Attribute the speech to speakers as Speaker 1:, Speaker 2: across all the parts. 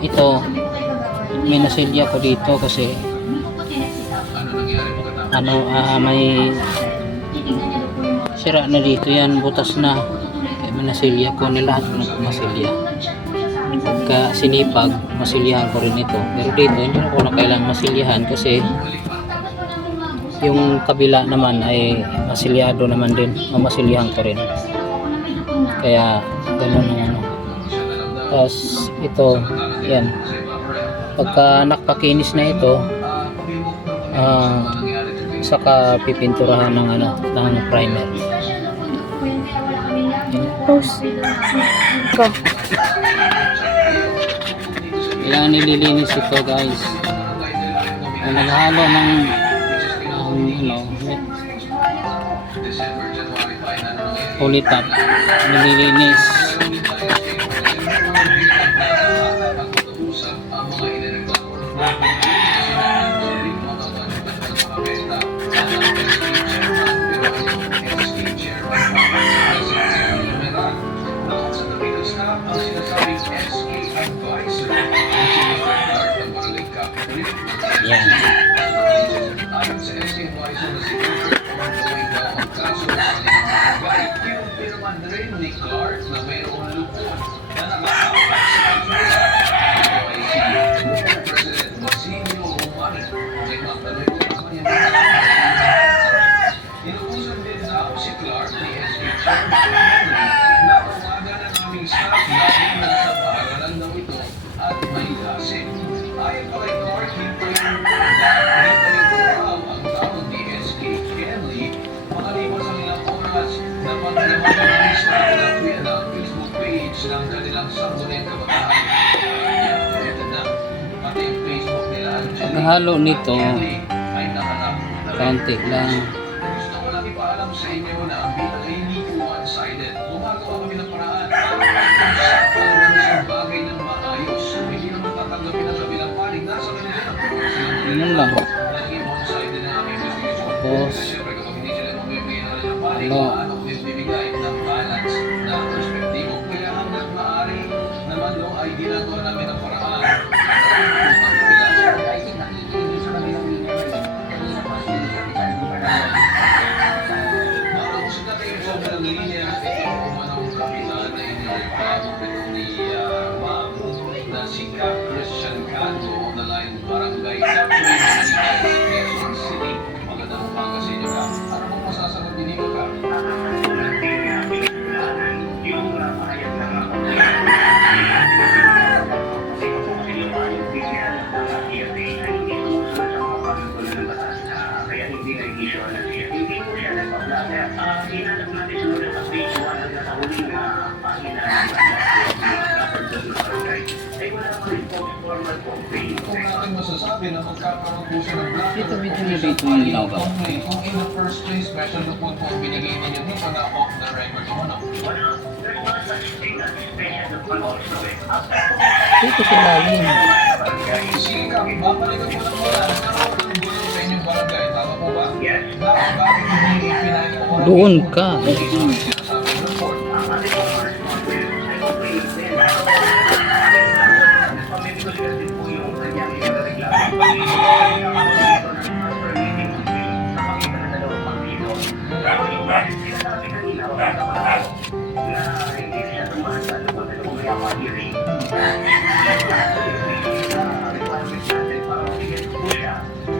Speaker 1: ito may nasilya ko dito kasi ano ah, may sira na dito yan butas na. Kaya may nasilya ko ni lahat ng masilya. Pagka sinipag masilyahan ko rin ito. Pero dito hindi na ko na kailangan masilyahan kasi yung kabila naman ay masilyado naman din mamasilyahan ko rin. Kaya ganun ang tapos ito yan. Pagka nakpakinis na ito ah, saka pipinturahan ng ano ng primer.
Speaker 2: Post. Ko.
Speaker 1: kailangan nililinis ito guys. Kung naghalo ng ng ano pulitap nililinis yan
Speaker 3: Inuusan din
Speaker 1: paghalo nito kaunti lang
Speaker 3: Gusto ko lang ipaalam sa inyo na ang bilang ay hindi po one-sided. Gumagawa kami ng paraan para isang bagay ng maayos. Hindi naman tatanggapin ang kabilang panig. Nasa kanila
Speaker 1: yun lang. Tapos,
Speaker 3: Kasi Kung natin masasabi na magkakaroon po siya ng black
Speaker 1: Dito, medyo mo dito yung ginagawa.
Speaker 3: Kung in the first place, special report po ang binigay ninyo dito na off the record mo, no?
Speaker 1: dito sa lalim
Speaker 3: Sige ka, babalikan ko lang muna. Nakaroon ng gulo sa inyong barangay. Tama po ba? Yes. Hindi ipinayo
Speaker 1: doon ka
Speaker 2: Yeah.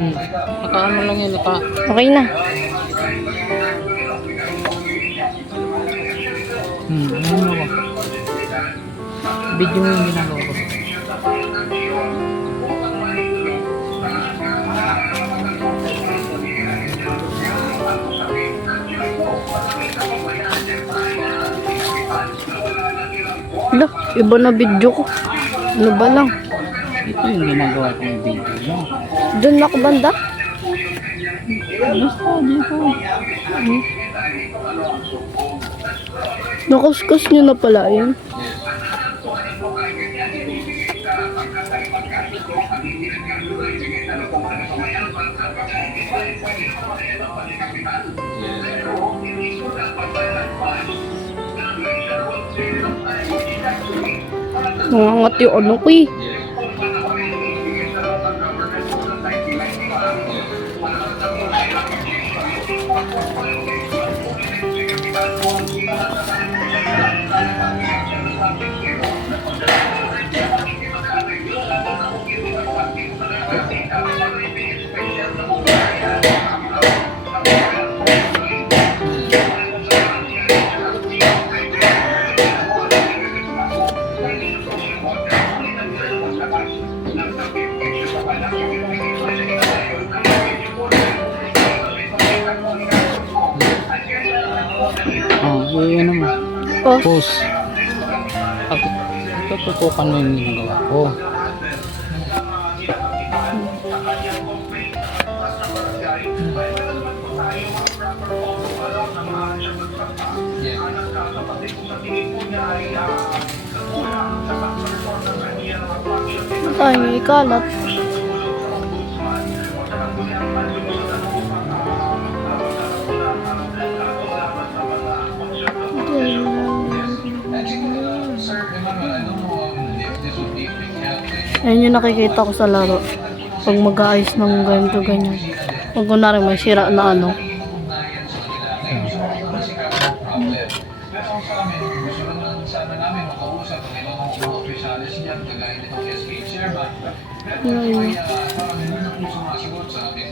Speaker 1: Hmm. Nakaano lang yan, naka...
Speaker 2: Okay na.
Speaker 1: Hmm, ano ba? Video mo yung ginagawa ko.
Speaker 2: Ala, iba na video ko. Ano ba lang?
Speaker 1: Ito yung ginagawa kong video.
Speaker 2: Doon nakabanda?
Speaker 1: Basta, dito.
Speaker 2: Nakuskus nyo na pala yun. Nangangat yung ano ko eh.
Speaker 1: Oh, yun ano mo.
Speaker 2: Oh,
Speaker 1: Pause. Pag tututukan mo yung ginagawa ko.
Speaker 2: tayo may ikalat. Ayan yung nakikita ko sa laro. Pag mag-aayos ng ganito ganyan. Pag kunwari may sira na ano.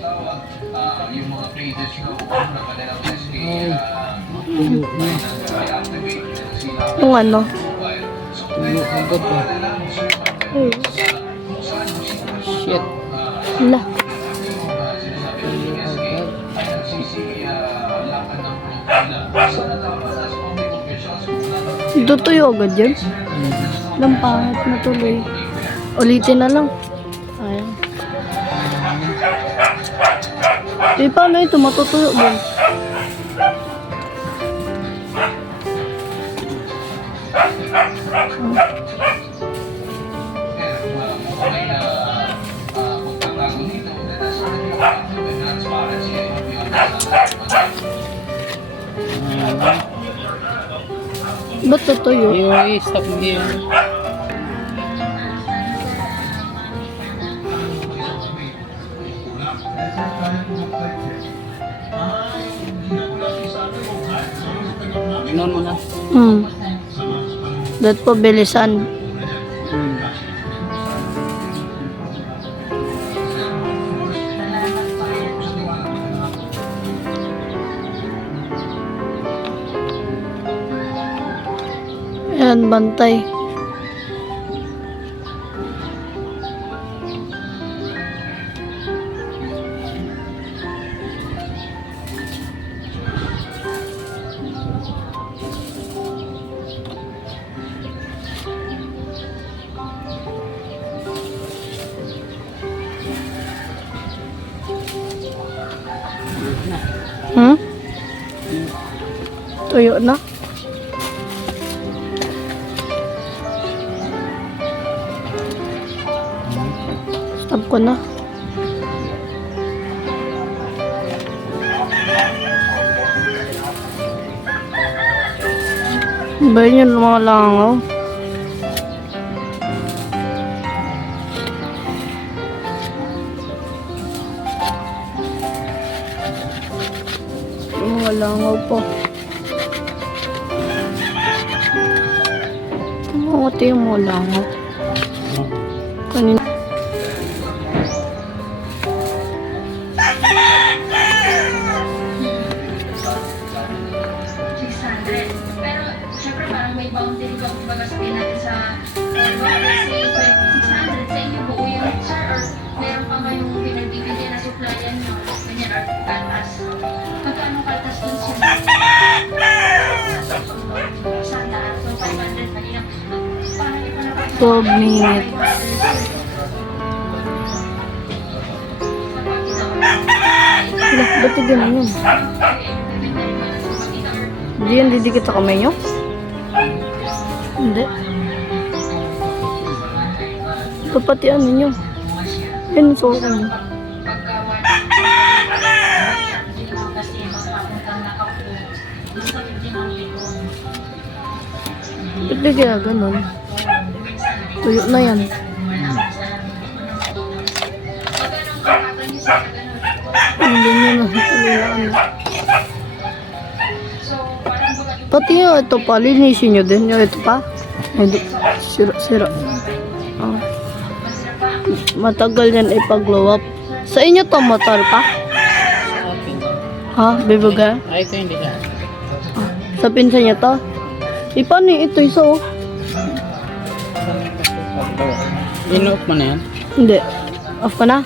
Speaker 3: tawag. Ah, yung.
Speaker 2: Yung ano.
Speaker 1: Ano, agad ba?
Speaker 2: Ay,
Speaker 1: Shit.
Speaker 2: Ala. Tutuyo agad yan.
Speaker 1: Hmm.
Speaker 2: Lampahat na tuloy. Ulitin na lang. Ayan. Eh, paano ito? Matutuyo din. Ba't tutuyo?
Speaker 1: Yung stop yun. Noon mo na.
Speaker 2: Hmm. Dapat po
Speaker 4: Ayan, bantay. Hmm? Ừ? Tuyo na. Stop ko na. Ba yun yung mga langaw? Mga langaw po. Mga ito yung mga langaw.
Speaker 5: Paano nyo pa nakakita?
Speaker 4: 12 minutes. Wala, ba't ganun yun? Hindi yan didikit sa kamay nyo? Hindi. Papatian ninyo. Yan, so ko nyo. Ba't di kaya ganun? Tuyo na yan. Hindi nyo na tuloy Pati yung ito pa, linisin nyo din. Yung ito pa. Sira, sira. Ah. Matagal yan ipag-glow up. Sa inyo to motor pa? Ha? Bibuga?
Speaker 1: Ay, ito hindi na.
Speaker 4: Ah. Sa pinsan niya to? Eh, paano yung ito isa oh?
Speaker 1: In-off mo na yan?
Speaker 4: Hindi. Off ka na?